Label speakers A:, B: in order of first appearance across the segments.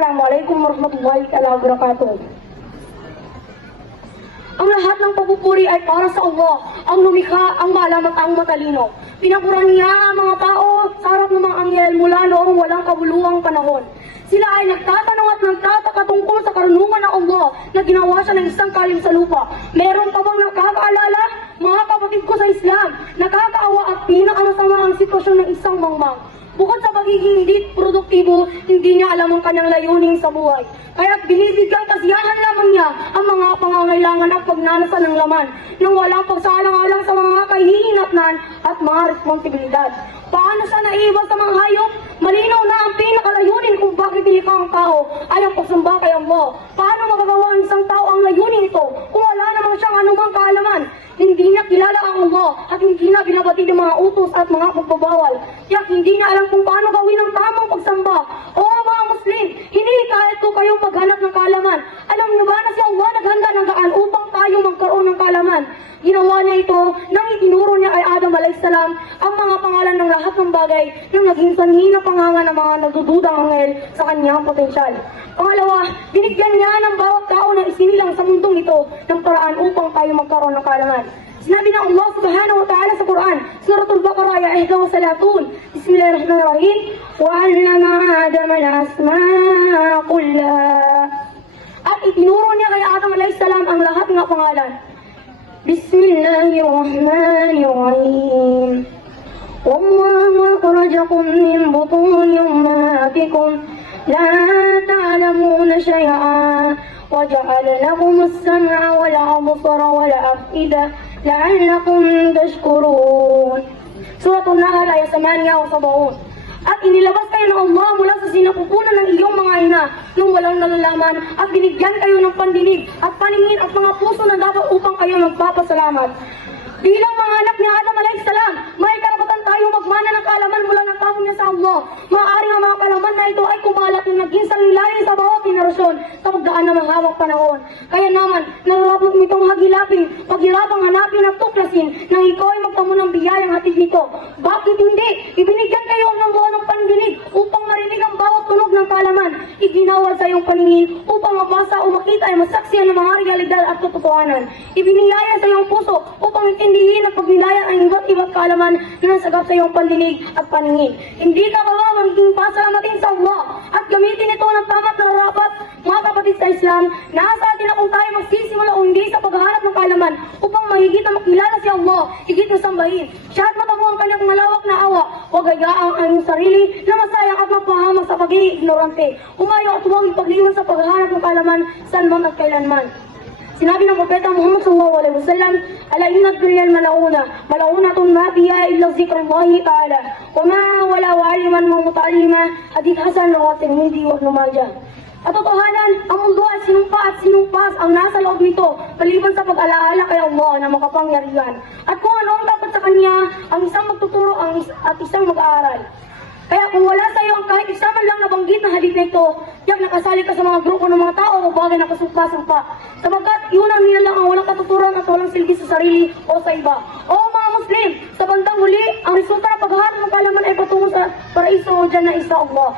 A: Assalamualaikum warahmatullahi wabarakatuh. Ang lahat ng pagpupuri ay para sa Allah, ang lumikha, ang maalam at ang matalino. Pinapuran niya ang mga tao sa harap ng mga anghel mula noong walang kabuluhang panahon. Sila ay nagtatanong at nagtataka tungkol sa karunungan ng Allah na ginawa siya ng isang kalim sa lupa. Meron pa bang nakakaalala? Mga kapatid ko sa Islam, nakakaawa at pinakamasama ang sitwasyon ng isang mangmang. Bukod sa pagiging hindi produktibo, hindi niya alam ang kanyang layunin sa buhay. Kaya't binibigyan kasiyahan lamang niya ang mga pangangailangan at pagnanasa ng laman nang walang pagsalang-alang sa mga kahihinatnan at mga responsibilidad. Paano siya naiwan sa mga hayop? Malinaw na ang pinakalayunin kung bakit nilikha ang tao ay ang pagsamba kay Allah. Paano magagawa ng isang tao ang layunin ito kung wala namang siyang anumang kaalaman? Hindi Allah at hindi niya binabati ng mga utos at mga pagbabawal. Kaya hindi niya alam kung paano gawin ang tamang pagsamba. O mga Muslim, hindi kahit ko kayong maghanap ng kaalaman. Alam niyo ba na si Allah naghanda ng daan upang tayo magkaroon ng kaalaman? Ginawa niya ito nang itinuro niya kay Adam salam ang mga pangalan ng lahat ng bagay nang naging sanhi na panganga ng mga nagdududang anghel sa kanyang potensyal. Pangalawa, binigyan niya ng bawat tao na isinilang sa mundong ito ng paraan upang tayo magkaroon ng kaalaman. سنبنا الله سبحانه وتعالى في القرآن. سورة البقرة آية يا إحدى وسلاطون بسم الله الرحمن الرحيم. وعلم آدم الأسماء قل لا نور يا غير آدم عليه السلام أم لهب نقالا بسم الله الرحمن الرحيم. والله أخرجكم من بطون أمهاتكم. لا تعلمون شيئا. وجعل لكم السمع والأبصار والأفئدة. لعلكم تشكرون سورة النحل آية 78 At inilabas kayo ng Allah mula sa sinapupunan ng iyong mga ina nung walang nalalaman at binigyan kayo ng pandinig at paningin at mga puso na dapat upang kayo magpapasalamat. Bilang mga anak ni Adam salam, may karapatan tayo magmana ng kaalaman mula ng tawag niya sa Allah. Maaaring ang mga kaalaman na ito ay kumalat na naging sangilayan sa bawat generasyon sa pagdaan ng mahawak panahon. Kaya naman, nararapot nitong hagilapin, paghirapang hanapin at tuklasin nang ikaw ay magtamo ng biyayang hatid nito. Bakit hindi? Ibinigyan kayo ng buwan ng pandinig upang marinig ang bawat tunog ng kaalaman. Iginawad sa iyong paningin upang mabasa o makita ay masaksiyan ng mga realidad at katotohanan. Ibiniyaya sa iyong puso upang intindihin at pagnilayan ang iba't iba't kaalaman na nasagap sa iyong pandinig at paningin. Hindi ka kawawa maging pasalamatin sa Allah at gamitin ito ng tama at Islam, nasa atin na kung tayo magsisimula o hindi sa paghahanap ng kaalaman upang mahigit na makilala si Allah, higit na sambahin. Siya at matabuhan ang kanyang malawak na awa, huwag hayaan ang iyong sarili na masayang at mapahamak sa pagiging ignorante. Umayo at huwag ipagliwan sa paghahanap ng kaalaman saan man at kailanman. Sinabi ng Propeta Muhammad sallallahu alaihi wasallam, "Ala inna dunya malauna, malaunatun ma fiha illa zikrullahi ta'ala, wa ma wala waliman wa muta'allima." Hadith Hasan wa Tirmidhi wa Ibn Majah. At totohanan, ang mundo ay sinumpa at sinumpas ang nasa loob nito, paliban sa pag-alaala kay Allah na makapangyarihan. At kung ano ang dapat sa Kanya, ang isang magtuturo ang is- at isang mag-aaral. Kaya kung wala sa iyo ang kahit isa man lang nabanggit na hadith na ito, yak nakasali ka sa mga grupo ng mga tao o bagay na kasumpa-sumpa. Sapagkat yun ang nilalang ang walang katuturan at walang silbi sa sarili o sa iba. O mga Muslim, sa bandang huli, ang resulta ng paghahanap ng kalaman ay patungo sa paraiso o dyan na isa Allah.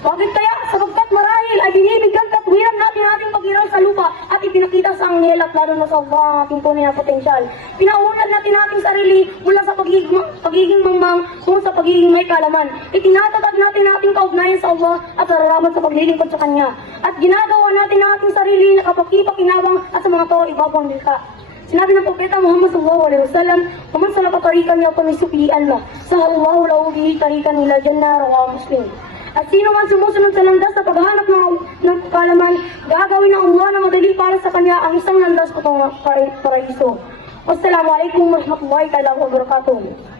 A: Bakit kaya? Sapagkat marahil ay binibigyan katwiran natin ang ating paghiraw sa lupa at ipinakita sa anghel at lalo na sa Allah ang ating tunay na potensyal. Pinaunad natin ang ating sarili mula sa pagiging, pagiging mangmang kung sa pagiging may kalaman. Itinatatag natin ang ating kaugnayan sa Allah at nararaman sa paglilingkod sa Kanya. At ginagawa natin ang ating sarili na kapakipakinabang at sa mga tao ibabang dilka. Sinabi ng Propeta Muhammad sallallahu alaihi wasallam, "Kuman sa tarikan niya kami supian mo, sa Allah lahu bihi tarikan nila jannah rawahu Muslim." At sino man sumusunod sa landas sa paghahanap ng, ng kalaman, gagawin ng Allah na madali para sa kanya ang isang landas sa paraiso. Wassalamualaikum warahmatullahi wabarakatuh.